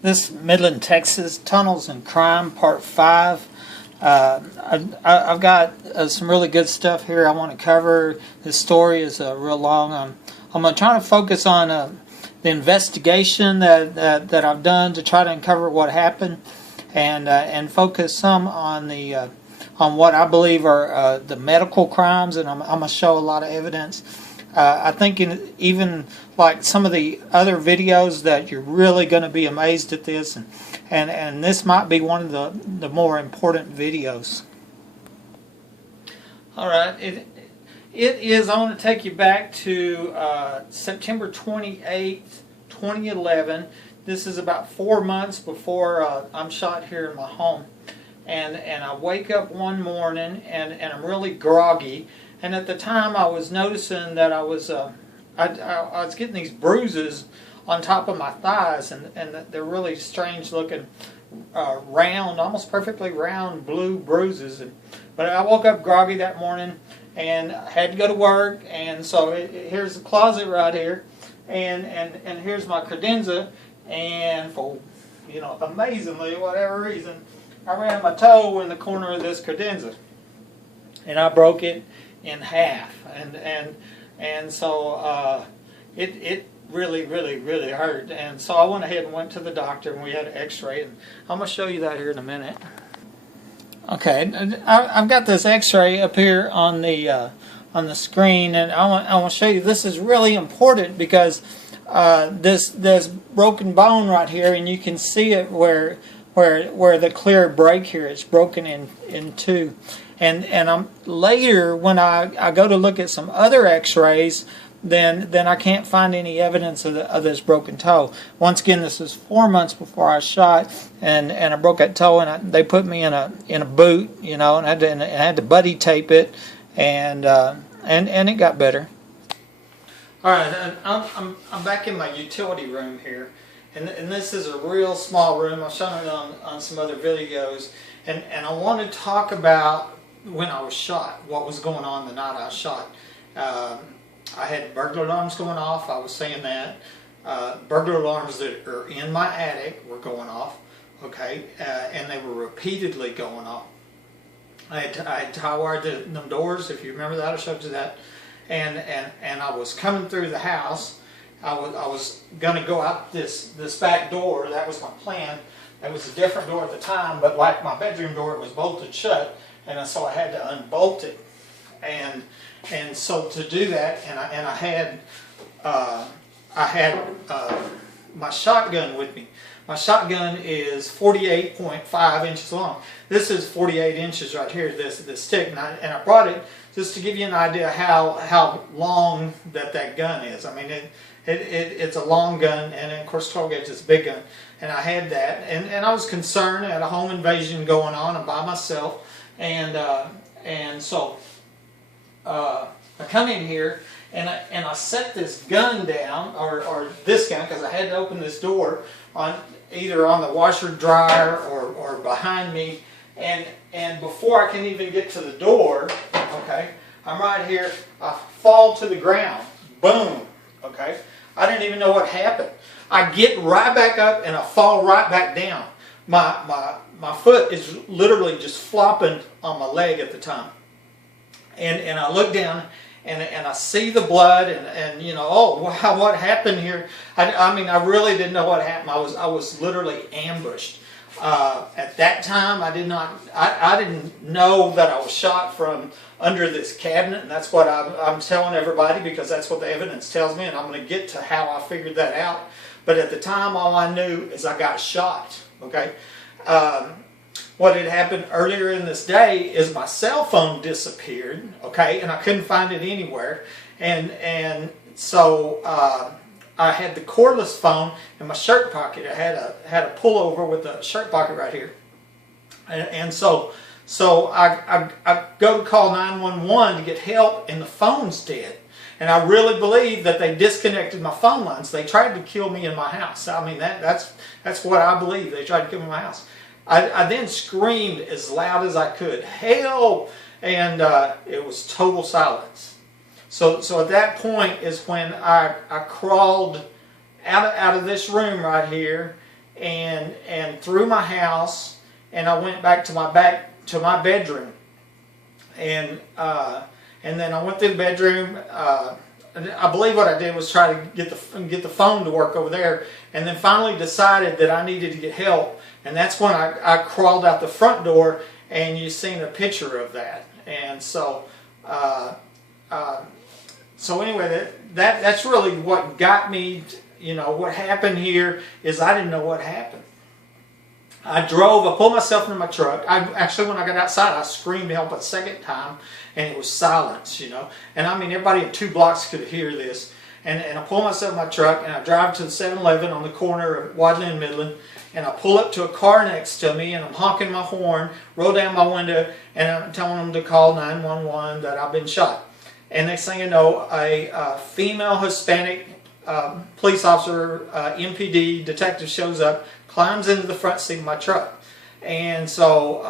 This Midland, Texas, Tunnels and Crime, Part 5. I've got some really good stuff here I want to cover. This story is real long. I'm going to try to focus on the investigation that I've done to try to uncover what happened, and focus some on the on what I believe are the medical crimes, and I'm going to show a lot of evidence. I think even like some of the other videos that you're really going to be amazed at this, and this might be one of the more important videos. All right, it is. I want to take you back to September 28th, 2011. This is about 4 months before I'm shot here in my home, and I wake up one morning and I'm really groggy. And at the time, I was noticing that I was getting these bruises on top of my thighs, and they're really strange looking, round, almost perfectly round blue bruises. But I woke up groggy that morning and I had to go to work, and so here's the closet right here, and here's my credenza, and for amazingly, whatever reason, I ran my toe in the corner of this credenza, and I broke it in half, and so it really hurt, and so I went ahead and went to the doctor, and we had an x-ray, and I'm going to show you that here in a minute. Okay, I've got this x-ray up here on the screen, and I want to show you. This is really important because this broken bone right here, and you can see it where the clear break here, it's broken in two. And I'm later, when I go to look at some other x-rays, then I can't find any evidence of this broken toe. Once again, this was 4 months before I was shot, and I broke that toe, and they put me in a boot, and I had to buddy tape it, and it got better. All right, I'm back in my utility room here, and this is a real small room. I've shown it on some other videos, and I want to talk about when I was shot, what was going on the night I was shot. I had burglar alarms going off. I was saying that. Burglar alarms that are in my attic were going off, okay, and they were repeatedly going off. I had tie-wired them doors, if you remember that, I showed you that, and I was coming through the house. I was going to go out this back door. That was my plan. It was a different door at the time, but like my bedroom door, it was bolted shut. And so I had to unbolt it, and so to do that, and I had my shotgun with me. My shotgun is 48.5 inches long. This is 48 inches right here. This stick, and I brought it just to give you an idea how long that gun is. I mean, it's a long gun, and of course 12 gauge is a big gun. And I had that, and I was concerned. I had a home invasion going on, and by myself. And so I come in here, and I set this gun down, or this gun, because I had to open this door either on the washer dryer or behind me, and before I can even get to the door, okay, I'm right here. I fall to the ground, boom, okay. I didn't even know what happened. I get right back up and I fall right back down. My foot is literally just flopping on my leg at the time, and I look down and I see the blood, and oh wow, what happened here? I mean, I really didn't know what happened. I was literally ambushed. At that time, I didn't know that I was shot from under this cabinet, and that's what I'm telling everybody, because that's what the evidence tells me, and I'm going to get to how I figured that out. But at the time, all I knew is I got shot. Okay. What had happened earlier in this day is my cell phone disappeared, okay, and I couldn't find it anywhere, and so I had the cordless phone in my shirt pocket. I had a pullover with a shirt pocket right here, and so I go to call 911 to get help, and the phone's dead. And I really believe that they disconnected my phone lines. They tried to kill me in my house. I mean, that's what I believe. They tried to kill me in my house. I then screamed as loud as I could, "Help!" And it was total silence. So at that point is when I crawled out of this room right here, and through my house, and I went back to my bedroom, and then I went through the bedroom. I believe what I did was try to get the phone to work over there, and then finally decided that I needed to get help, and that's when I crawled out the front door, and you've seen a picture of that. And so anyway, that's really what got me. What happened here is I didn't know what happened. I pulled myself into my truck. When I got outside, I screamed help a second time, and it was silence, And I mean, everybody in 2 blocks could hear this. And I pull myself in my truck, and I drive to the 7-Eleven on the corner of Wadley and Midland, and I pull up to a car next to me, and I'm honking my horn, roll down my window, and I'm telling them to call 911 that I've been shot. And next thing you know, a female Hispanic police officer, MPD detective shows up, climbs into the front seat of my truck, and so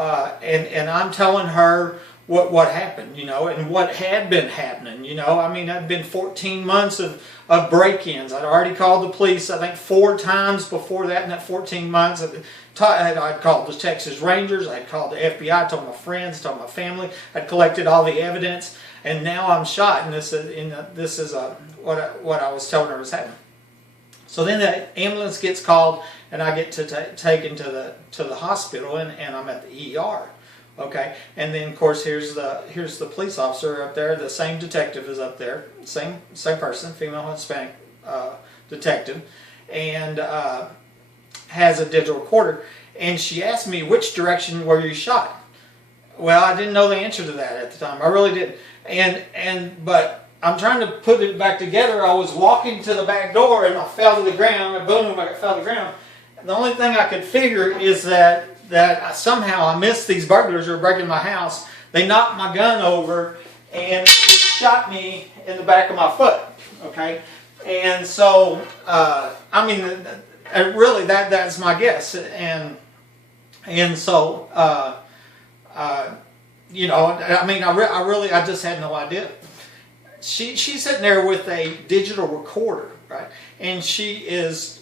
and I'm telling her what happened, and what had been happening, I mean, I'd been 14 months of break-ins. I'd already called the police, I think 4 times before that in that 14 months. I'd called the Texas Rangers, I'd called the FBI, told my friends, told my family, I'd collected all the evidence, and now I'm shot, and this is what I was telling her was happening. So then the ambulance gets called, and I get taken to the hospital, and I'm at the ER. Okay, and then of course here's the police officer up there. The same detective is up there, same person, female Hispanic detective, and has a digital recorder. And she asked me, which direction were you shot? Well, I didn't know the answer to that at the time. I really didn't. But I'm trying to put it back together. I was walking to the back door, and I fell to the ground. And boom, I fell to the ground. And the only thing I could figure is that somehow I missed these burglars who were breaking my house. They knocked my gun over, and it shot me in the back of my foot. Okay, and so I mean, really that's my guess. And so I mean, I just had no idea. She's sitting there with a digital recorder, right, and she is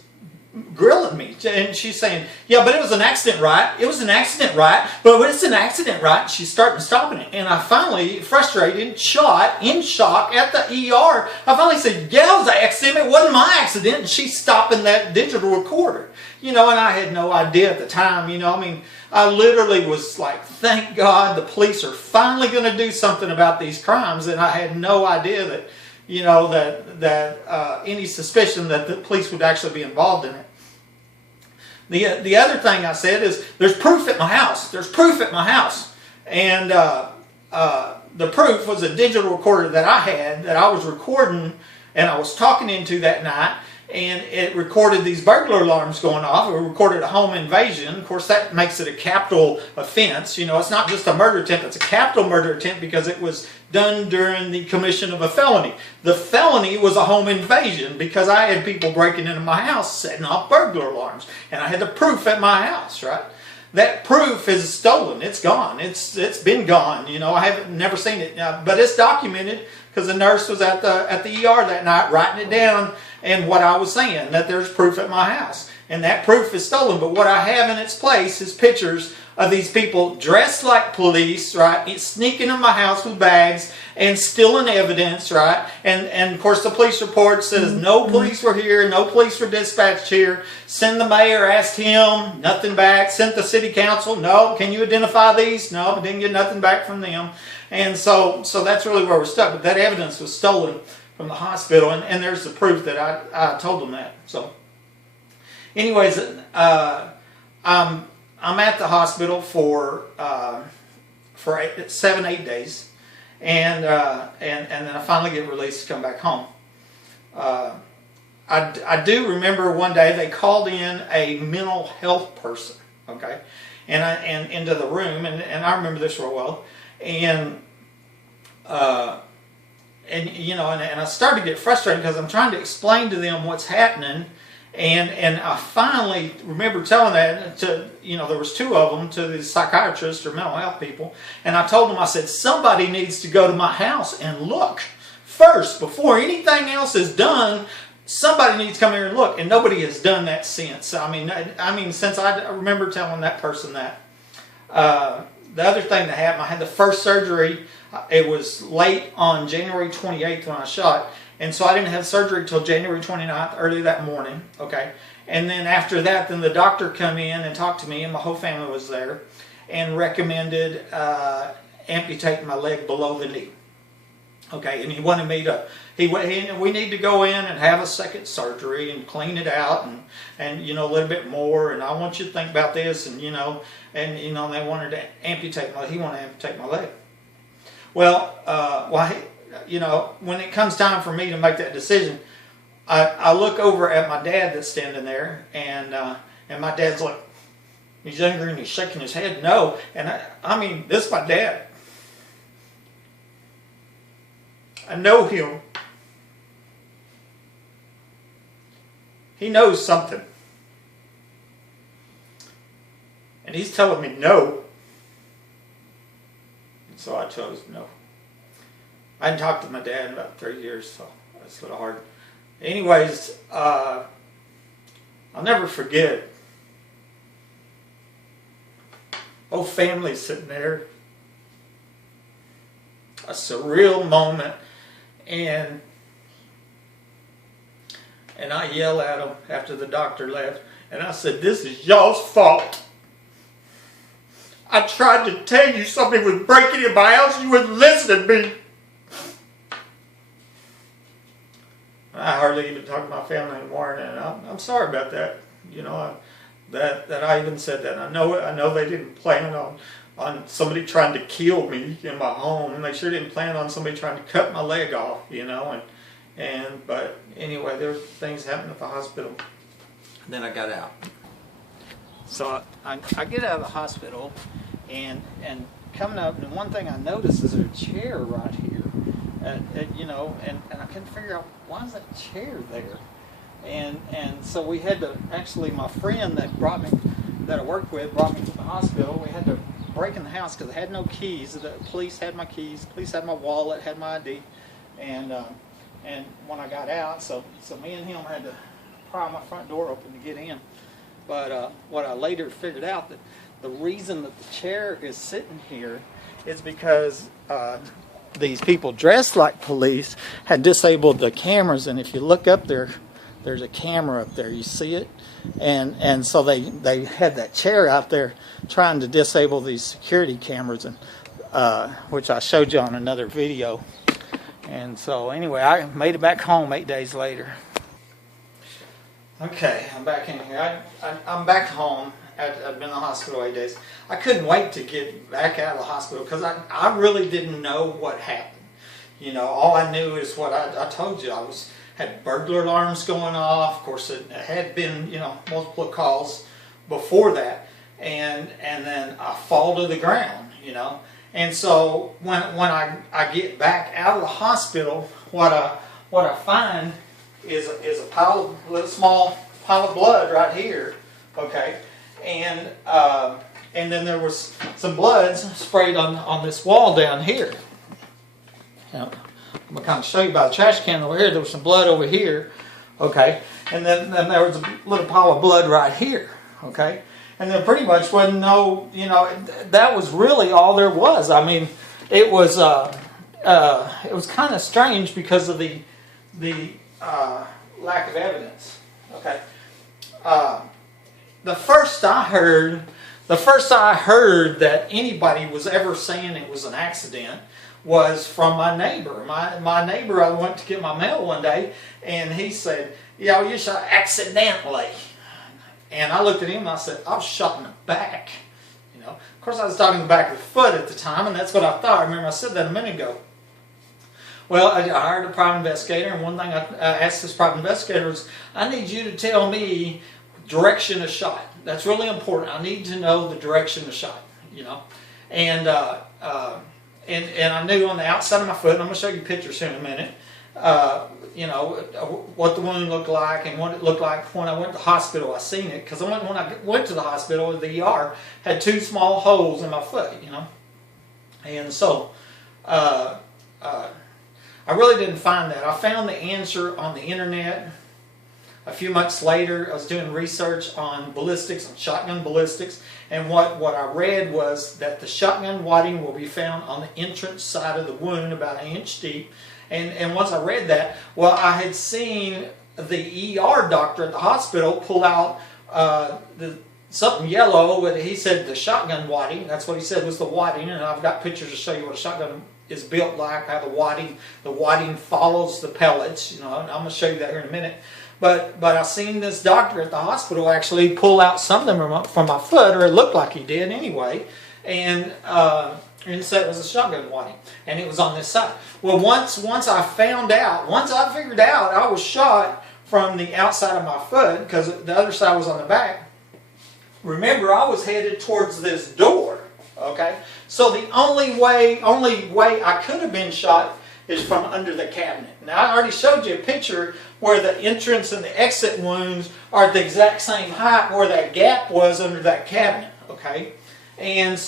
grilling me, and she's saying, yeah, but it was an accident, right? It was an accident, right? But it's an accident, right? She's stopping it, and I finally, frustrated, in shock at the ER, I finally said, yeah, it was an accident, it wasn't my accident, and she's stopping that digital recorder, and I had no idea at the time, I mean, I literally was like, thank God the police are finally going to do something about these crimes, and I had no idea that any suspicion that the police would actually be involved in it. The other thing I said is, there's proof at my house. There's proof at my house. And the proof was a digital recorder that I had, that I was recording, and I was talking into that night, and it recorded these burglar alarms going off. It recorded a home invasion. Of course, that makes it a capital offense. It's not just a murder attempt. It's a capital murder attempt because it was done during the commission of a felony. The felony was a home invasion because I had people breaking into my house setting off burglar alarms. And I had the proof at my house, right? That proof is stolen. It's gone. It's been gone. I haven't never seen it, but it's documented because the nurse was at the ER that night writing it down, and what I was saying, that there's proof at my house. And that proof is stolen, but what I have in its place is pictures of these people dressed like police, right, sneaking in my house with bags and stealing evidence, right, and of course the police report says no police were here, no police were dispatched here. Send the mayor, asked him, nothing back. Sent the city council, no. Can you identify these? No, didn't get nothing back from them. And so that's really where we're stuck. But that evidence was stolen from the hospital, and there's the proof that I told them that. So anyways, I'm at the hospital for 7-8 days, and then I finally get released to come back home. I do remember one day they called in a mental health person, okay, and into the room, and I remember this real well, and I started to get frustrated because I'm trying to explain to them what's happening. And I finally remember telling that to, there was 2 of them, to the psychiatrists or mental health people. And I told them, I said, somebody needs to go to my house and look first before anything else is done. somebody needs to come here and look, and nobody has done that since. I mean, since I remember telling that person that. The other thing that happened, I had the first surgery. It was late on January 28th when I shot, and so I didn't have surgery till January 29th, early that morning. Okay, and then after that, then the doctor come in and talked to me, and my whole family was there, and recommended amputating my leg below the knee. Okay, and he wanted me to, we need to go in and have a second surgery and clean it out and you know, a little bit more, and I want you to think about this, and you know, they wanted to amputate he wanted to amputate my leg. Well, you know, when it comes time for me to make that decision, I look over at my dad that's standing there, and my dad's like, he's younger and he's shaking his head no, and I mean, this is my dad. I know him. He knows something. And he's telling me no. And so I chose no. I hadn't talked to my dad in about 3 years, so that's a little hard. Anyways, I'll never forget. Whole family sitting there. A surreal moment. And I yell at him after the doctor left, and I said, "This is y'all's fault. I tried to tell you something was breaking in my house, you wouldn't listen to me." I hardly even talk to my family anymore, and I'm sorry about that. You know, that I even said that. I know they didn't plan on somebody trying to kill me in my home, and they sure didn't plan on somebody trying to cut my leg off, you know, but anyway, there were things happening at the hospital. And then I got out. So I get out of the hospital, and coming up, and one thing I noticed is there's a chair right here, you know, and I couldn't figure out why is that chair there, and so we had to, actually my friend that I worked with brought me to the hospital. We had to break in the house because I had no keys. The police had my keys. The police had my wallet, had my ID, and when I got out, so me and him had to pry my front door open to get in. But what I later figured out, that the reason that the chair is sitting here is because these people dressed like police had disabled the cameras, and if you look up there, there's a camera up there. You see it? And so they had that chair out there trying to disable these security cameras, and which I showed you on another video. And so anyway, I made it back home 8 days later. Okay, I'm back in here. I'm back home. I've been in the hospital 8 days. I couldn't wait to get back out of the hospital because I really didn't know what happened. You know, all I knew is what I told you. Had burglar alarms going off. Of course, it had been, you know, multiple calls before that, and then I fall to the ground, you know. And so when I get back out of the hospital, what I find is a small pile of blood right here, okay, and then there was some blood sprayed on this wall down here. Now, I'm going to kind of show you by the trash can over here. There was some blood over here, okay, and then there was a little pile of blood right here, okay, and there pretty much wasn't no, you know, that was really all there was. I mean, it was kind of strange because of the lack of evidence, okay. The first I heard that anybody was ever saying it was an accident was from my neighbor. My neighbor, I went to get my mail one day, and he said, "Yeah, you shot accidentally." And I looked at him and I said, "I was shot in the back." You know, of course I was talking the back of the foot at the time, and that's what I thought. I remember I said that a minute ago. Well, I hired a private investigator, and one thing I asked this private investigator was, "I need you to tell me direction of shot. That's really important. I need to know the direction of shot." You know, and I knew on the outside of my foot, and I'm going to show you pictures here in a minute, you know, what the wound looked like and what it looked like when I went to the hospital. I seen it because when I went to the hospital, the ER had 2 small holes in my foot, you know. And so I really didn't find that. I found the answer on the internet, A few months later, I was doing research on ballistics, on shotgun ballistics, and what I read was that the shotgun wadding will be found on the entrance side of the wound, about an inch deep. And once I read that, well, I had seen the ER doctor at the hospital pull out something yellow, but he said the shotgun wadding. That's what he said was the wadding, and I've got pictures to show you what a shotgun is built like, how the wadding follows the pellets. You know, I'm going to show you that here in a minute. But I seen this doctor at the hospital actually pull out something from my foot, or it looked like he did anyway, and said it was a shotgun wadding, and it was on this side. Well, once I figured out I was shot from the outside of my foot, because the other side was on the back. Remember, I was headed towards this door. Okay, so the only way I could have been shot is from under the cabinet. Now, I already showed you a picture where the entrance and the exit wounds are at the exact same height where that gap was under that cabinet. Okay, and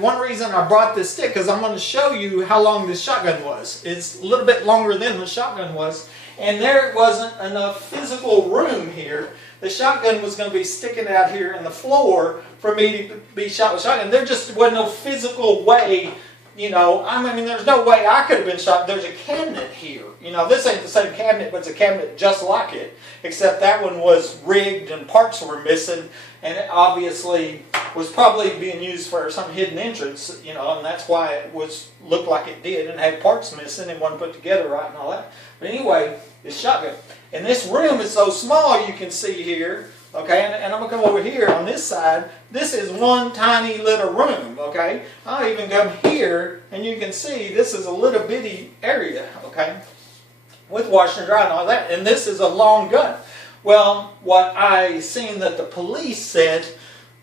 one reason I brought this stick, because I'm going to show you how long this shotgun was. It's a little bit longer than the shotgun was, and there wasn't enough physical room here. The shotgun was going to be sticking out here in the floor for me to be shot with shotgun. There just wasn't no physical way, you know. I mean, there's no way I could have been shot. There's a cabinet here. You know, this ain't the same cabinet, but it's a cabinet just like it, except that one was rigged and parts were missing, and it obviously was probably being used for some hidden entrance, you know, and that's why it looked like it did and had parts missing and wasn't put together right and all that. But anyway, it's shotgun. And this room is so small, you can see here, okay, and I'm going to come over here on this side. This is one tiny little room, okay. I'll even come here, and you can see this is a little bitty area, okay, with washer and dryer and all that. And this is a long gun. Well, what I seen that the police said,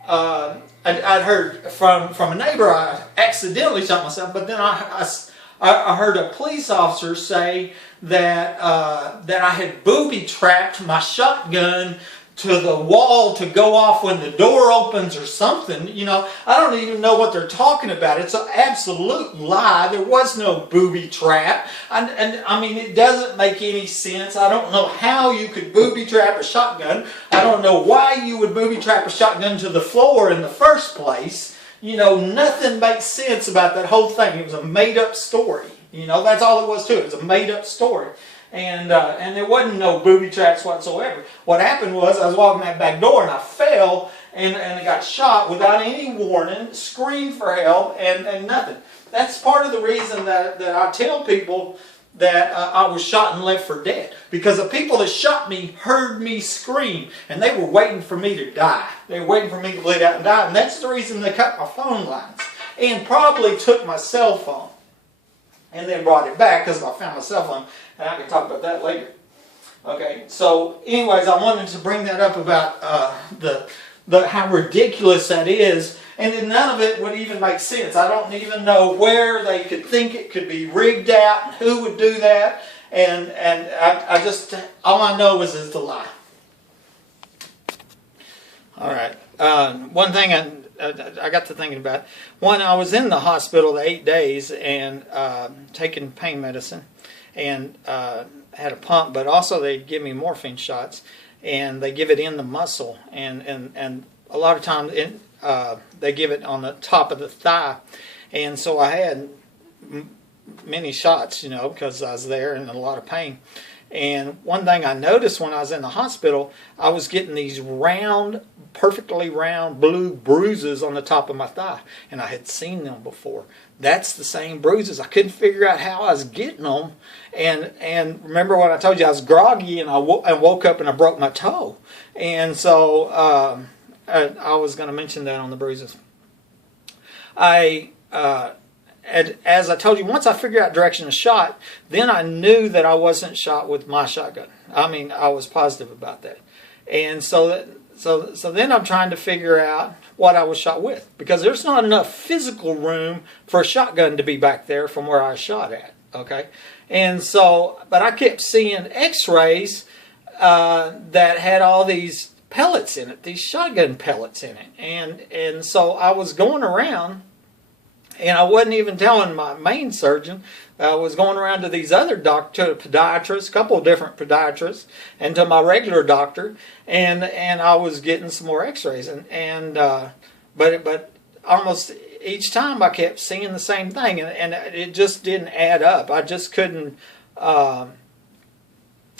I'd heard from a neighbor, I accidentally shot myself, but then I heard a police officer say that I had booby-trapped my shotgun to the wall to go off when the door opens or something. You know, I don't even know what they're talking about. It's an absolute lie. There was no booby trap. And I mean, it doesn't make any sense. I don't know how you could booby trap a shotgun. I don't know why you would booby trap a shotgun to the floor in the first place. You know, nothing makes sense about that whole thing. It was a made-up story. You know, that's all it was to it. It was a made-up story. And there wasn't no booby traps whatsoever. What happened was I was walking that back door and I fell and I got shot without any warning, screamed for help, and nothing. That's part of the reason that I tell people that I was shot and left for dead. Because the people that shot me heard me scream, and they were waiting for me to die. They were waiting for me to bleed out and die, and that's the reason they cut my phone lines. And probably took my cell phone and then brought it back, because I found my cell phone, and I can talk about that later. Okay, so anyways, I wanted to bring that up about how ridiculous that is, and then none of it would even make sense. I don't even know where they could think it could be rigged out, and who would do that, and I just, all I know is it's a lie. All right, one thing I got to thinking about. One, I was in the hospital 8 days and taking pain medicine, and had a pump, but also they give me morphine shots, and they give it in the muscle, and a lot of times they give it on the top of the thigh, and so I had many shots, you know, because I was there and in a lot of pain. And one thing I noticed when I was in the hospital, I was getting these round, perfectly round blue bruises on the top of my thigh. And I had seen them before. That's the same bruises. I couldn't figure out how I was getting them. And remember what I told you, I was groggy, and I woke up and I broke my toe. And so I was going to mention that on the bruises. As I told you, once I figured out direction of shot, then I knew that I wasn't shot with my shotgun. I mean, I was positive about that. And so then I'm trying to figure out what I was shot with, because there's not enough physical room for a shotgun to be back there from where I was shot at. Okay, and so, but I kept seeing X-rays that had all these pellets in it, these shotgun pellets in it, and so I was going around. And I wasn't even telling my main surgeon. I was going around to these other to podiatrists, a couple of different podiatrists, and to my regular doctor, and I was getting some more X-rays, but almost each time I kept seeing the same thing, and it just didn't add up. I just couldn't. I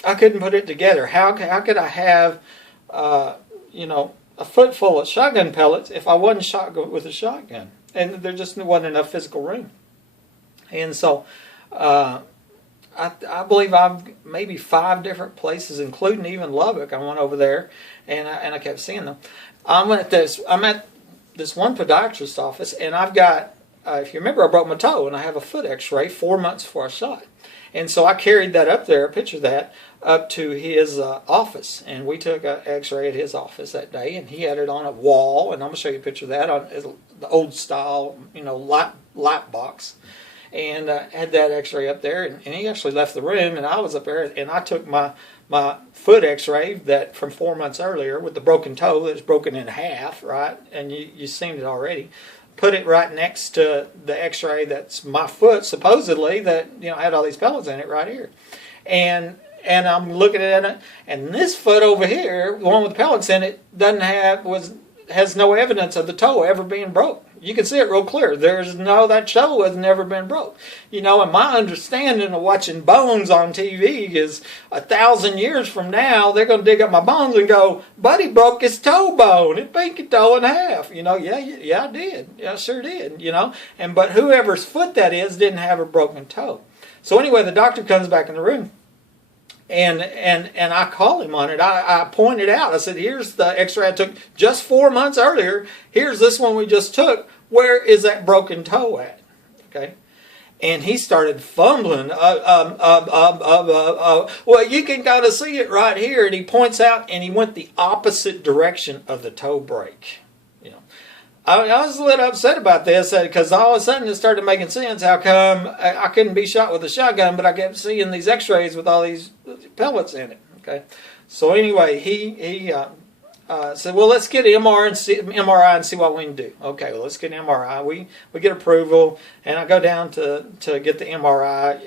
couldn't put it together. How could I have, a foot full of shotgun pellets if I wasn't shot with a shotgun? And there just wasn't enough physical room. And so I believe I've maybe 5 different places, including even Lubbock. I went over there, and I kept seeing them. I'm at this one podiatrist's office, and I've got, if you remember, I broke my toe, and I have a foot X-ray 4 months before I shot. And so I carried that up there, a picture of that, up to his office. And we took an X-ray at his office that day, and he had it on a wall. And I'm going to show you a picture of that on the old style, light box. And had that X-ray up there. And he actually left the room, and I was up there, and I took my foot X-ray that from 4 months earlier with the broken toe that was broken in half, right? And you've seen it already. Put it right next to the X-ray that's my foot, supposedly, that had all these pellets in it right here, and I'm looking at it, and this foot over here, the one with the pellets in it, has no evidence of the toe ever being broke. You can see it real clear. That toe has never been broke. And my understanding of watching bones on TV is 1,000 years from now, they're going to dig up my bones and go, "Buddy broke his toe bone, his pinky toe in half." Yeah, I did. Yeah, I sure did. But whoever's foot that is didn't have a broken toe. So anyway, the doctor comes back in the room. And I called him on it. I pointed out. I said, "Here's the X-ray I took just 4 months earlier. Here's this one we just took. Where is that broken toe at?" Okay, and he started fumbling. Well, you can kind of see it right here. And he points out, and he went the opposite direction of the toe break. I was a little upset about this because all of a sudden it started making sense. How come I couldn't be shot with a shotgun, but I kept seeing these X-rays with all these pellets in it? Okay, so anyway, he said, "Well, let's get an MRI and see what we can do." Okay, well, let's get an MRI. We get approval, and I go down to get the MRI,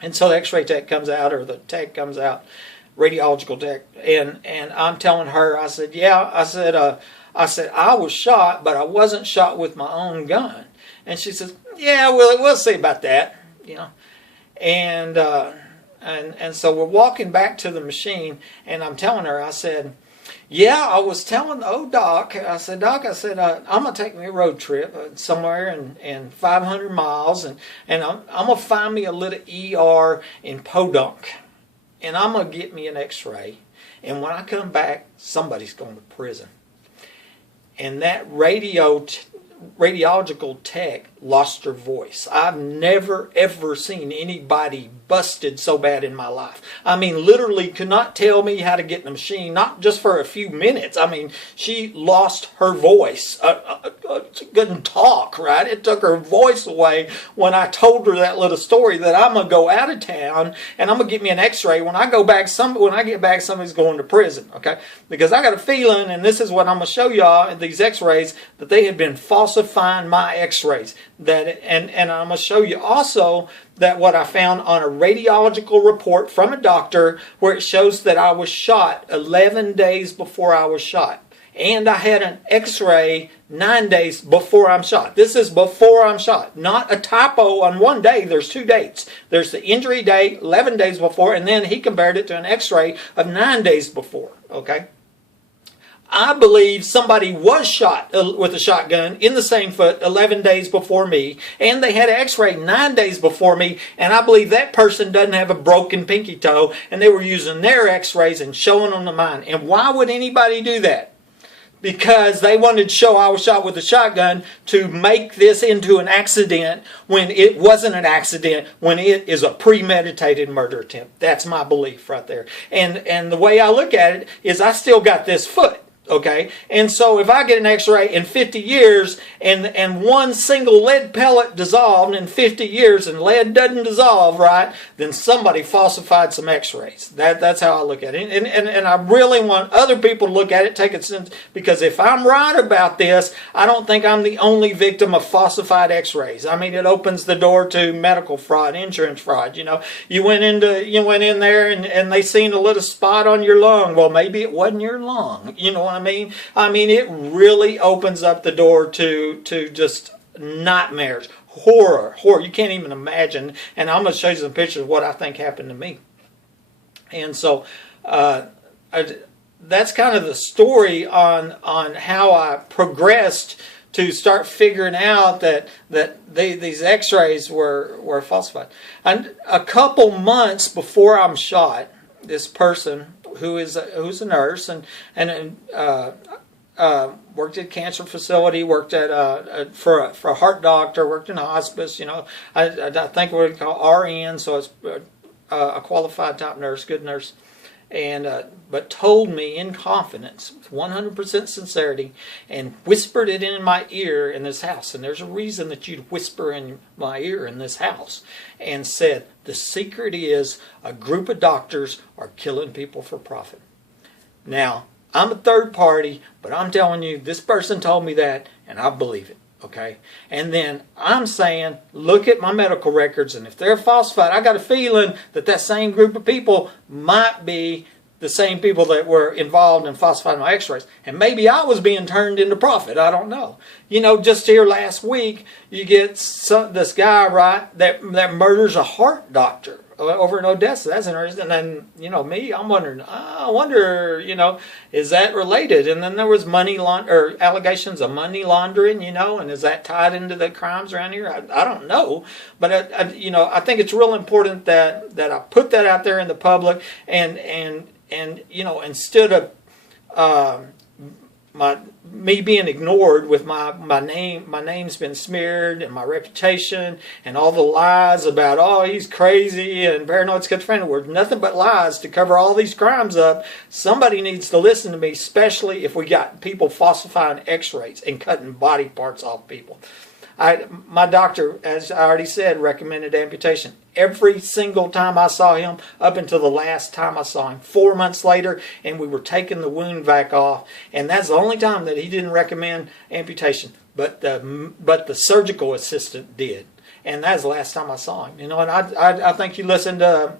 and so the X-ray tech comes out, or the tech comes out, radiological tech, and I'm telling her, I said, "Yeah," I said, "I was shot, but I wasn't shot with my own gun." And she says, "Yeah, we'll see about that." And so we're walking back to the machine, and I'm telling her, I said, "Yeah, I was telling the old doc." I said, "Doc," I said, "I'm gonna take me a road trip somewhere in 500 miles, and I'm gonna find me a little ER in Podunk, and I'm gonna get me an X-ray, and when I come back, somebody's going to prison." And that radiological tech lost her voice. I've never, ever seen anybody busted so bad in my life. I mean, literally could not tell me how to get in the machine, not just for a few minutes. I mean, she lost her voice. Couldn't talk, right? It took her voice away when I told her that little story that I'm going to go out of town and I'm going to get me an X-ray. When I get back, somebody's going to prison, okay? Because I got a feeling, and this is what I'm going to show y'all in these X-rays, that they had been falsifying my X-rays. And I'm going to show you also that what I found on a radiological report from a doctor where it shows that I was shot 11 days before I was shot. And I had an X-ray 9 days before I'm shot. This is before I'm shot. Not a typo on one day. There's 2 dates. There's the injury date, 11 days before, and then he compared it to an X-ray of 9 days before. Okay? I believe somebody was shot with a shotgun in the same foot 11 days before me, and they had an X-ray 9 days before me, and I believe that person doesn't have a broken pinky toe, and they were using their X-rays and showing them to mine. And why would anybody do that? Because they wanted to show I was shot with a shotgun to make this into an accident when it wasn't an accident, when it is a premeditated murder attempt. That's my belief right there. And the way I look at it is I still got this foot. Okay, and so if I get an x-ray in 50 years and one single lead pellet dissolved in 50 years and lead doesn't dissolve, right, then somebody falsified some x-rays. That's how I look at it. And I really want other people to look at it, take it sense, because if I'm right about this, I don't think I'm the only victim of falsified x-rays. I mean, it opens the door to medical fraud, insurance fraud. You know, you went in there and they seen a little spot on your lung. Well, maybe it wasn't your lung. You know what I mean? I mean, it really opens up the door to just nightmares, horror. You can't even imagine. And I'm going to show you some pictures of what I think happened to me. And so that's kind of the story on how I progressed to start figuring out that these x-rays were falsified. And a couple months before I'm shot, this person who's a nurse and worked at a cancer facility, worked at for a heart doctor, worked in a hospice. You know, I think what we call RN, so it's a qualified type nurse, good nurse, and but told me in confidence, with 100% sincerity, and whispered it in my ear in this house. And there's a reason that you'd whisper in my ear in this house, and said, the secret is a group of doctors are killing people for profit. Now, I'm a third party, but I'm telling you, this person told me that, and I believe it. Okay? And then I'm saying, look at my medical records, and if they're falsified, I got a feeling that same group of people might be the same people that were involved in falsifying my x-rays. And maybe I was being turned into profit. I don't know. You know, just here last week, you get this guy, right, that murders a heart doctor over in Odessa. That's interesting. And then, you know, me, I'm wondering, I wonder, you know, is that related? And then there was allegations of money laundering, you know, and is that tied into the crimes around here? I don't know. But, you know, I think it's real important that I put that out there in the public and you know, instead of me being ignored with my name's been smeared and my reputation and all the lies about, oh, he's crazy and paranoid schizophrenic. We're nothing but lies to cover all these crimes up. Somebody needs to listen to me, especially if we got people falsifying x-rays and cutting body parts off people. My doctor, as I already said, recommended amputation. Every single time I saw him, up until the last time I saw him, 4 months later, and we were taking the wound vac off, and that's the only time that he didn't recommend amputation. But the surgical assistant did, and that's the last time I saw him. You know, and I think you listened to.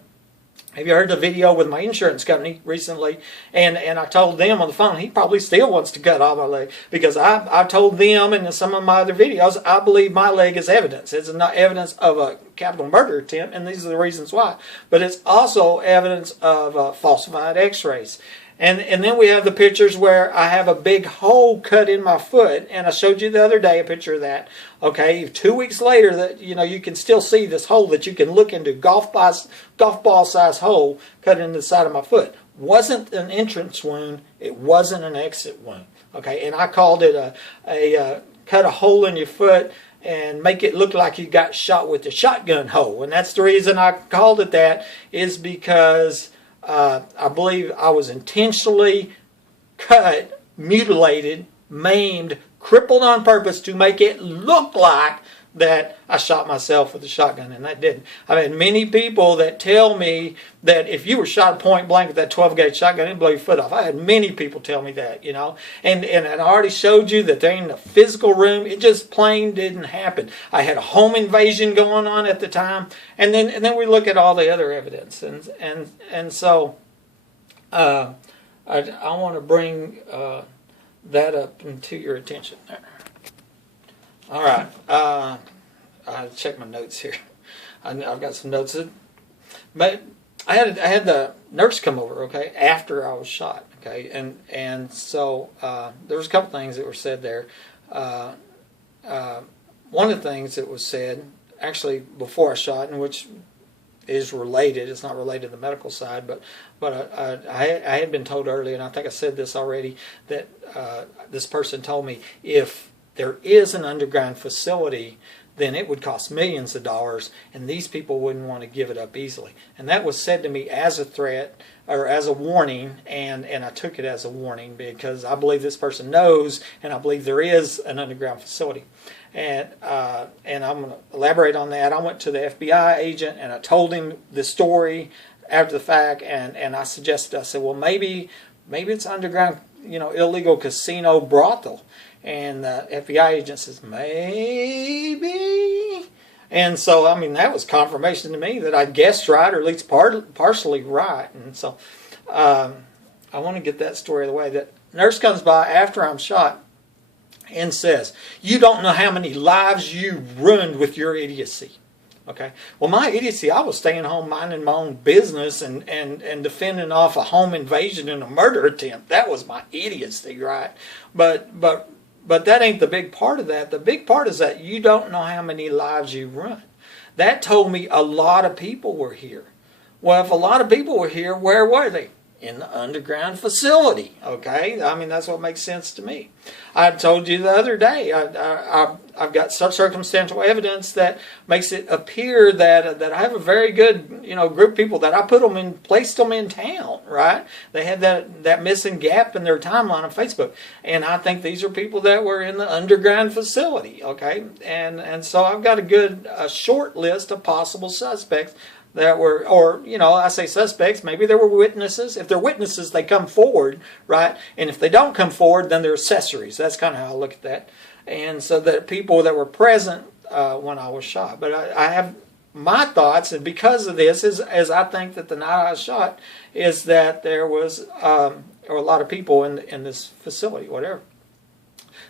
Have you heard the video with my insurance company recently? And I told them on the phone, he probably still wants to cut off my leg. Because I told them in some of my other videos, I believe my leg is evidence. It's not evidence of a capital murder attempt, and these are the reasons why. But it's also evidence of falsified x-rays. And then we have the pictures where I have a big hole cut in my foot, and I showed you the other day a picture of that. Okay, 2 weeks later, that you can still see this hole that you can look into, golf ball size hole cut into the side of my foot. Wasn't an entrance wound. It wasn't an exit wound. Okay, and I called it a cut a hole in your foot and make it look like you got shot with a shotgun hole. And that's the reason I called it that, is because I believe I was intentionally cut, mutilated, maimed, crippled on purpose to make it look like that I shot myself with a shotgun, and that didn't. I've had many people that tell me that if you were shot point blank with that 12-gauge shotgun, it'd blow your foot off. I had many people tell me that, you know. And I already showed you that they're in the physical room. It just plain didn't happen. I had a home invasion going on at the time, and then we look at all the other evidence, and so I want to bring that up into your attention there. All right. I check my notes here. I've got some notes. But I had the nurse come over, okay, after I was shot, okay, and so there was a couple things that were said there. One of the things that was said, actually before I shot, and which is related, it's not related to the medical side, but I had been told earlier, and I think I said this already, that this person told me, if there is an underground facility, then it would cost millions of dollars, and these people wouldn't want to give it up easily. And that was said to me as a threat or as a warning, and I took it as a warning because I believe this person knows, and I believe there is an underground facility. And I'm going to elaborate on that. I went to the FBI agent and I told him the story after the fact, and I suggested, I said, well, maybe it's underground, illegal casino brothel. And the FBI agent says, maybe. And so, that was confirmation to me that I guessed right, or at least partially right. And so, I want to get that story out of the way. That nurse comes by after I'm shot and says, you don't know how many lives you ruined with your idiocy. Okay. Well, my idiocy, I was staying home minding my own business and defending off a home invasion and a murder attempt. That was my idiocy, right? But that ain't the big part of that. The big part is that you don't know how many lives you run. That told me a lot of people were here. Well, if a lot of people were here, where were they? In the underground facility, okay? That's what makes sense to me. I told you the other day, I've got some circumstantial evidence that makes it appear that I have a very good, group of people that I placed them in town, right? They had that missing gap in their timeline on Facebook. And I think these are people that were in the underground facility, okay? And so I've got a short list of possible suspects that were, I say suspects, maybe there were witnesses. If they're witnesses, they come forward, right? And if they don't come forward, then they're accessories. That's kind of how I look at that. And so that people that were present when I was shot. But I have my thoughts, and because of this, as I think that the night I was shot, is that there was a lot of people in this facility, whatever.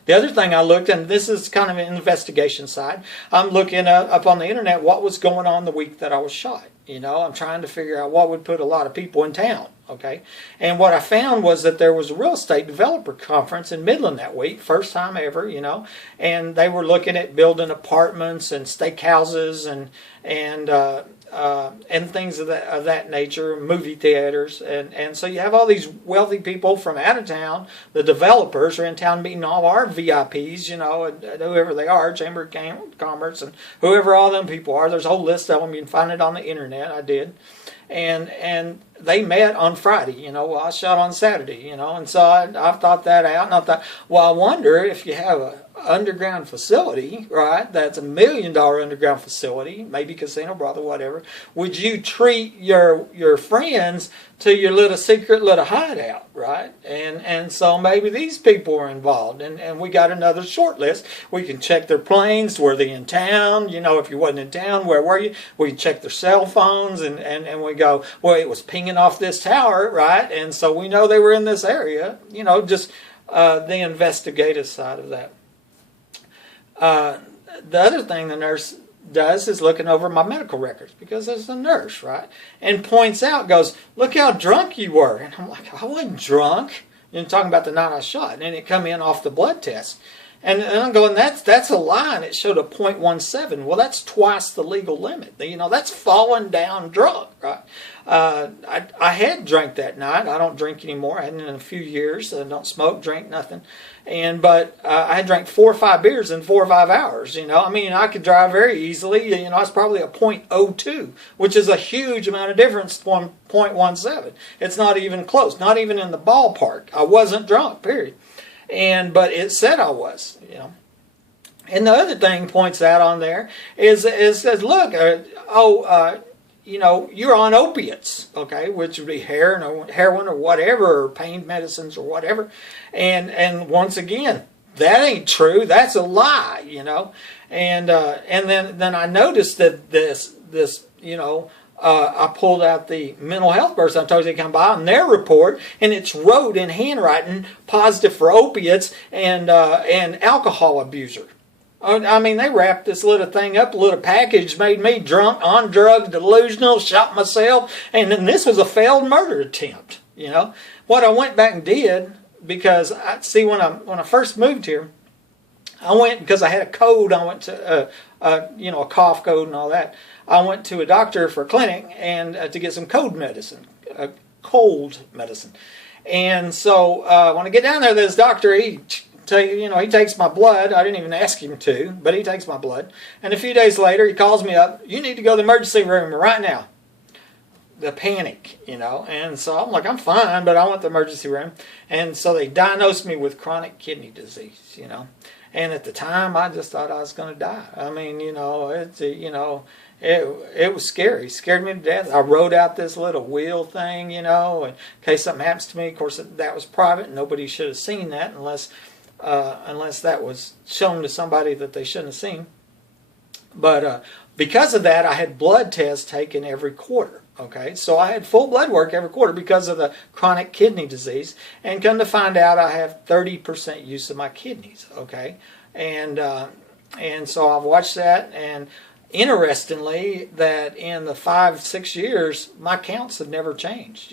The other thing I looked, and this is kind of an investigation side, I'm looking up on the internet what was going on the week that I was shot. I'm trying to figure out what would put a lot of people in town, okay? And what I found was that there was a real estate developer conference in Midland that week, first time ever, and they were looking at building apartments and steakhouses and things of that nature, movie theaters, and so you have all these wealthy people from out of town. The developers are in town meeting all our VIPs, and whoever they are, Chamber of Commerce, and whoever all them people are. There's a whole list of them. You can find it on the internet. I did, and they met on Friday. Well, I shot on Saturday. And so I thought that out, and I thought, well, I wonder if you have a underground facility, right? That's $1 million underground facility, maybe casino, brothel, whatever. Would you treat your friends to your little secret little hideout, right? And so maybe these people were involved, and we got another short list. We can check their planes. Were they in town? If you wasn't in town, where were you? We can check their cell phones, and we go, well, it was pinging off this tower, right? And so we know they were in this area. Just the investigative side of that. The other thing the nurse does is looking over my medical records, because there's a nurse, right? And points out, goes, look how drunk you were. And I'm like, I wasn't drunk. Talking about the night I shot. And it come in off the blood test. And I'm going, that's a lie. And it showed a 0.17. Well, that's twice the legal limit. That's falling down drunk, right? I had drank that night. I don't drink anymore. I hadn't in a few years. I don't smoke, drink, nothing. But I had drank 4 or 5 beers in 4 or 5 hours. I could drive very easily. It's probably a 0.02, which is a huge amount of difference from 0.17. It's not even close, not even in the ballpark. I wasn't drunk, period. But it said I was, And the other thing points out on there is says, look, you're on opiates, okay, which would be heroin or whatever, or pain medicines or whatever. And once again, that ain't true. That's a lie, And then I noticed that this I pulled out the mental health person I told you to come by on their report, and it's wrote in handwriting positive for opiates and alcohol abuser. They wrapped this little thing up, a little package, made me drunk, on drugs, delusional, shot myself, and then this was a failed murder attempt. What I went back and did, because when I first moved here, I went because I had a code. I went to a cough code and all that. I went to a doctor for a clinic and to get some cold medicine. And so when I get down there, this doctor, he he takes my blood. I didn't even ask him to, but he takes my blood. And a few days later, he calls me up. You need to go to the emergency room right now. The panic, And so I'm like, I'm fine, but I want the emergency room. And so they diagnosed me with chronic kidney disease, And at the time, I just thought I was going to die. I mean, it was scary. It scared me to death. I wrote out this little will thing, in case something happens to me. Of course, that was private. Nobody should have seen that unless that was shown to somebody that they shouldn't have seen. But because of that, I had blood tests taken every quarter. Okay, so I had full blood work every quarter because of the chronic kidney disease, and come to find out I have 30% use of my kidneys. Okay, and so I've watched that, and interestingly, that in the 5-6 years, my counts have never changed.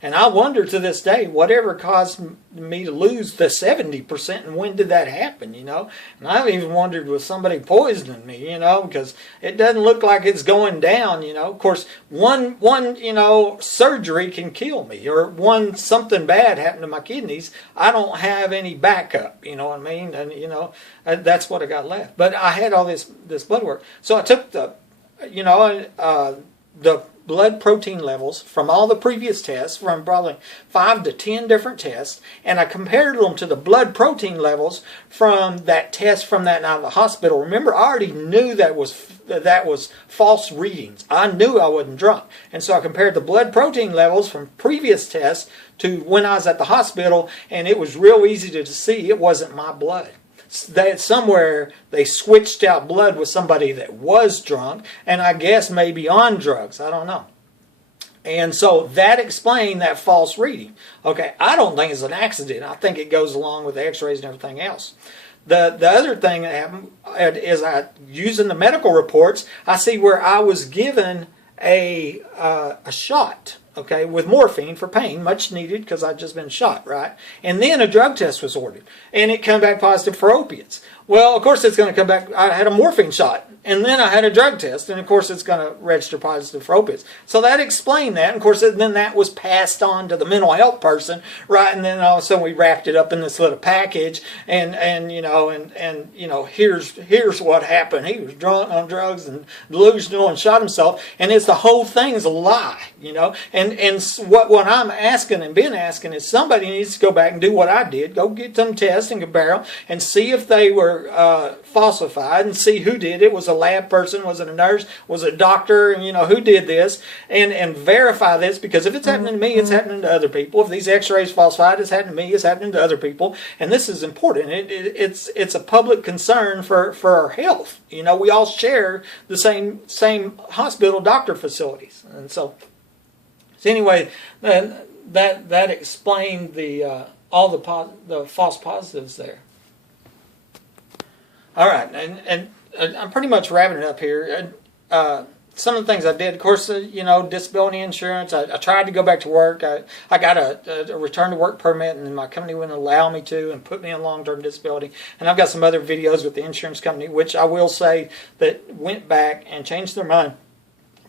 And I wonder to this day, whatever caused me to lose the 70%, and when did that happen? And I've even wondered, was somebody poisoning me? Because it doesn't look like it's going down. Of course, one surgery can kill me, or something bad happened to my kidneys. I don't have any backup. You know what I mean? And that's what I got left. But I had all this blood work, so I took the blood protein levels from all the previous tests, from probably 5 to 10 different tests, and I compared them to the blood protein levels from that test from that night of the hospital. Remember, I already knew that was false readings. I knew I wasn't drunk. And so I compared the blood protein levels from previous tests to when I was at the hospital, and it was real easy to see it wasn't my blood. Somewhere they switched out blood with somebody that was drunk, and I guess maybe on drugs. I don't know. And so that explained that false reading. Okay, I don't think it's an accident. I think it goes along with the x-rays and everything else. The other thing that happened is using the medical reports, I see where I was given a shot. Okay, with morphine for pain, much needed because I'd just been shot, right? And then a drug test was ordered, and it came back positive for opiates. Well, of course it's going to come back. I had a morphine shot, and then I had a drug test, and of course it's going to register positive for opiates. So that explained that. And of course, then that was passed on to the mental health person, right? And then all of a sudden we wrapped it up in this little package, and here's what happened. He was drunk on drugs and delusional and shot himself, and the whole thing is a lie, And what I'm asking and been asking is somebody needs to go back and do what I did. Go get some tests and compare them and see if they were falsified, and see who did it. Was a lab person? Was it a nurse? Was it a doctor? And who did this? And verify this, because if it's happening to me, it's happening to other people. If these x-rays falsified, it's happening to me, it's happening to other people. And this is important. It's a public concern for our health. We all share the same hospital doctor facilities. And so anyway, that explained all the false positives there. All right, and I'm pretty much wrapping it up here. Some of the things I did, of course, disability insurance. I tried to go back to work. I got a return to work permit, and my company wouldn't allow me to, and put me on long-term disability. And I've got some other videos with the insurance company, which I will say that went back and changed their mind.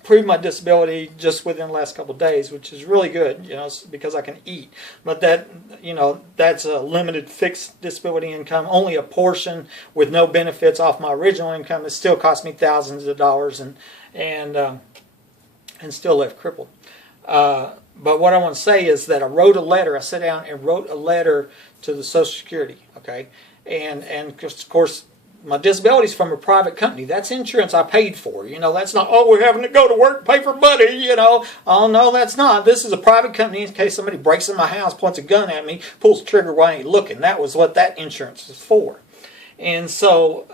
Proved my disability just within the last couple of days, which is really good, because I can eat. But that's a limited fixed disability income, only a portion with no benefits off my original income. It still cost me thousands of dollars, and still left crippled. But what I want to say is that I sat down and wrote a letter to the Social Security, okay, and of course, my disability is from a private company. That's insurance I paid for. That's not, we're having to go to work, pay for buddy, Oh, no, that's not. This is a private company in case somebody breaks in my house, points a gun at me, pulls the trigger while I ain't looking. That was what that insurance is for. And so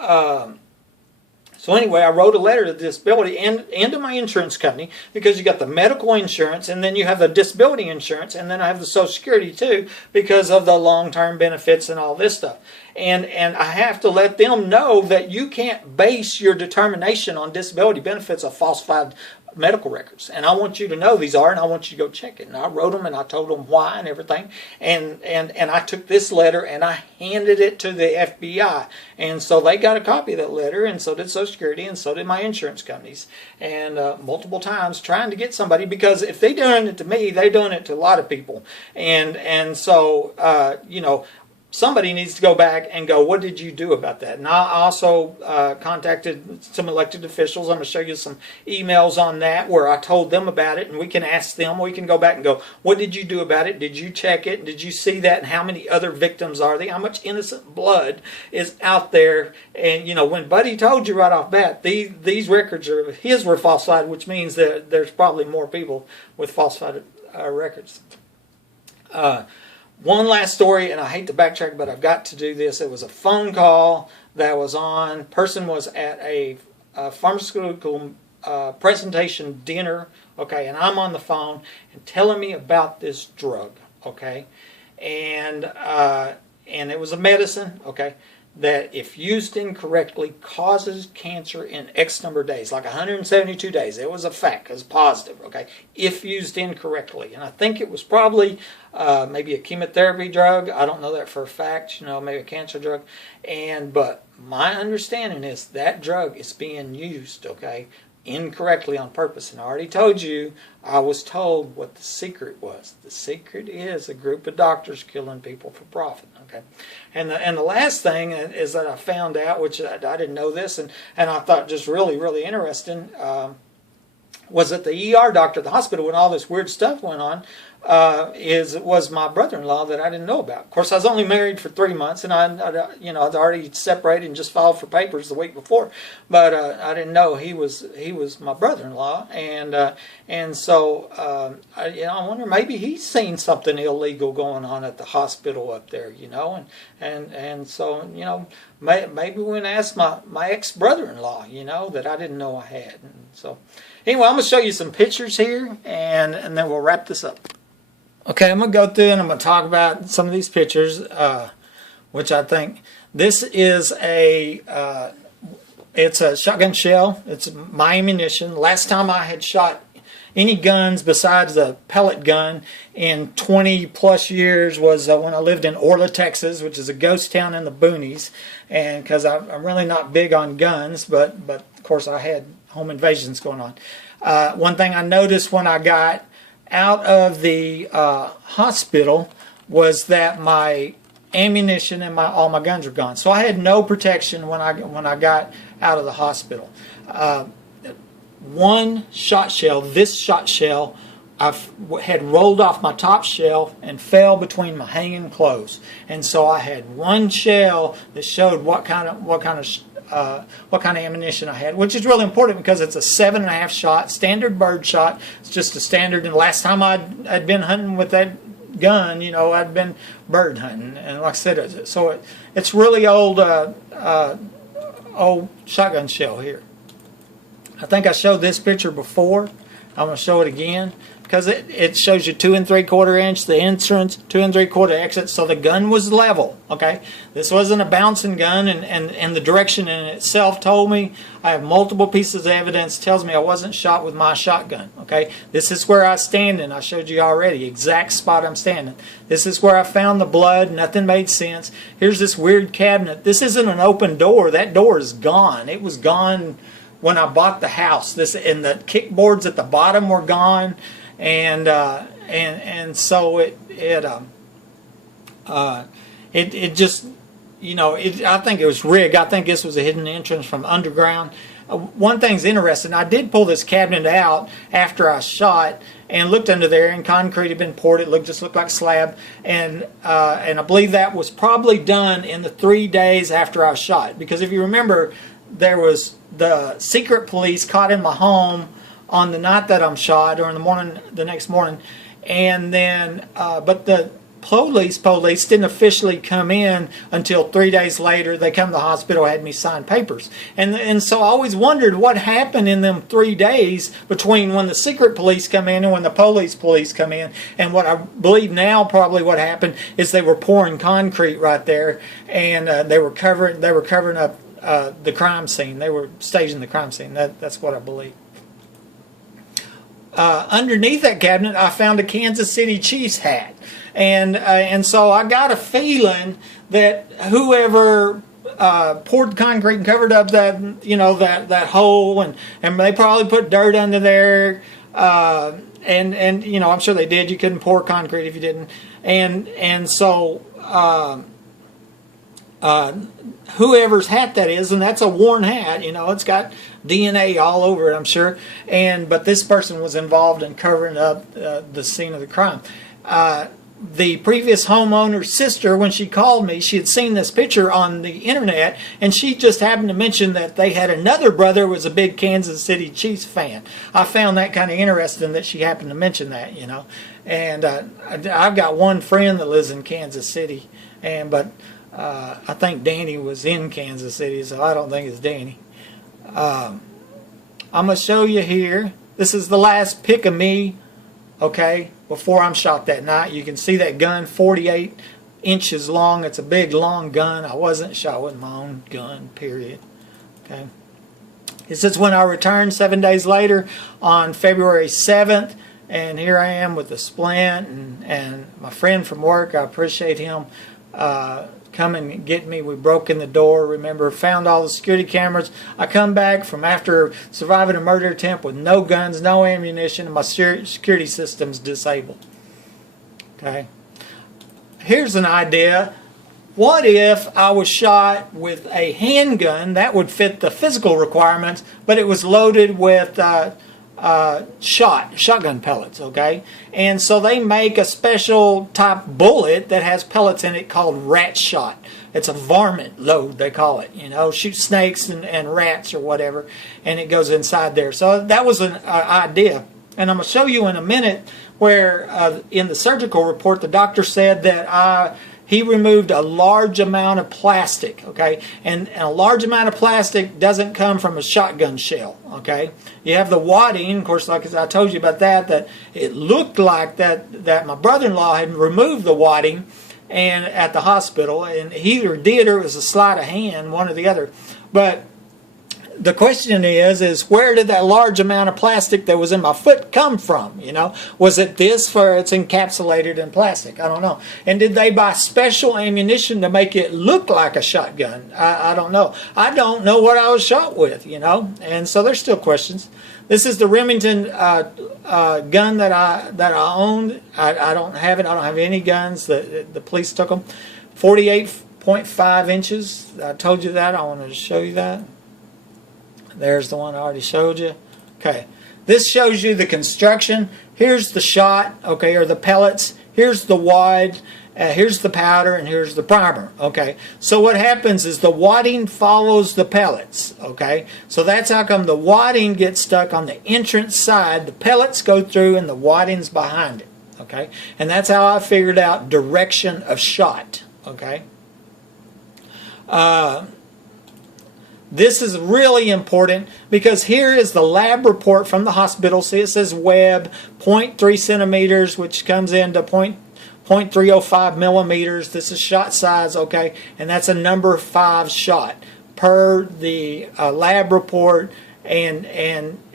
anyway, I wrote a letter to the disability and to my insurance company, because you got the medical insurance, and then you have the disability insurance, and then I have the Social Security too, because of the long-term benefits and all this stuff. And I have to let them know that you can't base your determination on disability benefits of falsified medical records. And I want you to know these are, and I want you to go check it. And I wrote them, and I told them why and everything. And I took this letter, and I handed it to the FBI. And so they got a copy of that letter, and so did Social Security, and so did my insurance companies. And multiple times trying to get somebody, because if they're doing it to me, they're doing it to a lot of people. And so, somebody needs to go back and go, what did you do about that? And I also contacted some elected officials. I'm going to show you some emails on that where I told them about it, and we can ask them. We can go back and go, what did you do about it? Did you check it? Did you see that? And how many other victims are there? How much innocent blood is out there? And, when Buddy told you right off bat, these records his were falsified, which means that there's probably more people with falsified records. One last story, and I hate to backtrack, but I've got to do this. It was a phone call that was on. Person was at a pharmaceutical presentation dinner, okay, and I'm on the phone and telling me about this drug, okay, and it was a medicine, okay, that if used incorrectly causes cancer in X number of days, like 172 days. It was a fact, it was positive, okay, if used incorrectly. And I think it was probably maybe a chemotherapy drug. I don't know that for a fact, maybe a cancer drug. But my understanding is that drug is being used, okay, incorrectly on purpose. And I already told you, I was told what the secret was. The secret is a group of doctors killing people for profit. Okay, and the last thing is that I found out, which I didn't know this, and I thought just really, really interesting, was that the ER doctor at the hospital, when all this weird stuff went on, was my brother-in-law that I didn't know about. Of course, I was only married for 3 months, and I'd already separated and just filed for papers the week before. But I didn't know he was my brother-in-law, and so I wonder, maybe he's seen something illegal going on at the hospital up there, and so maybe we can ask my ex-brother-in-law, that I didn't know I had. And so anyway, I'm going to show you some pictures here, and then we'll wrap this up. Okay, I'm going to go through and I'm going to talk about some of these pictures, which I think this is it's a shotgun shell. It's my ammunition. Last time I had shot any guns besides a pellet gun in 20 plus years was when I lived in Orla, Texas, which is a ghost town in the boonies. And because I'm really not big on guns, but of course I had home invasions going on. One thing I noticed when I got out of the hospital was that my ammunition and all my guns were gone. So I had no protection when I got out of the hospital. One shot shell, this shot shell, I had rolled off my top shelf and fell between my hanging clothes. And so I had one shell that showed what kind of ammunition I had, which is really important because it's a 7.5 shot standard bird shot. It's just a standard. And last time I'd been hunting with that gun, I'd been bird hunting, and like I said, so it's really old shotgun shell here. I think I showed this picture before. I'm going to show it again because it shows you 2 3/4 inch, the entrance, 2 3/4 exit, so the gun was level, okay? This wasn't a bouncing gun, and the direction in itself told me. I have multiple pieces of evidence, tells me I wasn't shot with my shotgun, okay? This is where I was standing. I showed you already, exact spot I'm standing. This is where I found the blood. Nothing made sense. Here's this weird cabinet. This isn't an open door. That door is gone. It was gone when I bought the house. And the kickboards at the bottom were gone. And so it just, I think it was rigged. I think this was a hidden entrance from underground. One thing's interesting. I did pull this cabinet out after I shot and looked under there, and concrete had been poured. It just looked like slab, and I believe that was probably done in the 3 days after I shot. Because if you remember, there was the secret police caught in my home on the night that I'm shot, or in the next morning, and then but the police didn't officially come in until 3 days later. They come to the hospital, had me sign papers, and so I always wondered what happened in them 3 days between when the secret police come in and when the police come in. And what I believe now probably what happened is they were pouring concrete right there, and they were covering up the crime scene. They were staging the crime scene. That's what I believe. Underneath that cabinet, I found a Kansas City Chiefs hat, and so I got a feeling that whoever poured concrete and covered up that hole, and they probably put dirt under there, and I'm sure they did. You couldn't pour concrete if you didn't, and so whoever's hat that is, and that's a worn hat. You know, it's got DNA all over it, I'm sure. But this person was involved in covering up the scene of the crime. The previous homeowner's sister, when she called me, she had seen this picture on the internet, and she just happened to mention that they had another brother who was a big Kansas City Chiefs fan. I found that kind of interesting that she happened to mention that, you know. And I've got one friend that lives in Kansas City, but I think Danny was in Kansas City, so I don't think it's Danny. I'm going to show you here. This is the last pic of me, okay, before I'm shot that night. You can see that gun, 48 inches long. It's a big, long gun. I wasn't shot with my own gun, period. Okay. This is when I returned 7 days later on February 7th, and here I am with the splint, and my friend from work, I appreciate him coming and get me. We broke in the door, remember, found all the security cameras. I come back from after surviving a murder attempt with no guns, no ammunition, and my security system's disabled. Okay. Here's an idea. What if I was shot with a handgun that would fit the physical requirements, but it was loaded with shotgun pellets, okay? And so they make a special type bullet that has pellets in it called rat shot. It's a varmint load, they call it, you know, shoot snakes and rats or whatever, and it goes inside there. So that was an idea. And I'm going to show you in a minute where in the surgical report the doctor said that he removed a large amount of plastic, okay? And a large amount of plastic doesn't come from a shotgun shell, okay? You have the wadding, of course, like I told you about that it looked like that my brother-in-law had removed the wadding and at the hospital, and he either did or it was a sleight of hand, one or the other. But the question is where did that large amount of plastic that was in my foot come from? You know, was it this, or it's encapsulated in plastic? I don't know. And did they buy special ammunition to make it look like a shotgun? I don't know. I don't know what I was shot with, you know. And so there's still questions. This is the Remington gun that I owned. I don't have it. I don't have any guns. The police took them. 48.5 inches. I told you that. I wanted to show you that. There's the one I already showed you. Okay. This shows you the construction. Here's the shot, okay, or the pellets. Here's the wad. Here's the powder, and here's the primer. Okay. So what happens is the wadding follows the pellets. Okay. So that's how come the wadding gets stuck on the entrance side. The pellets go through, and the wadding's behind it. Okay. And that's how I figured out direction of shot. Okay. This is really important because here is the lab report from the hospital. See, it says Webb, 0.3 centimeters, which comes into 0.305 millimeters. This is shot size, okay? And that's a number 5 shot per the lab report. And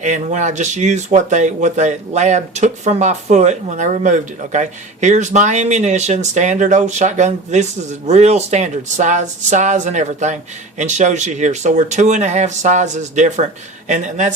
when I just used what the lab took from my foot when they removed it, okay? Here's my ammunition, standard old shotgun. This is real standard size and everything, and shows you here. So we're 2.5 sizes different, and that's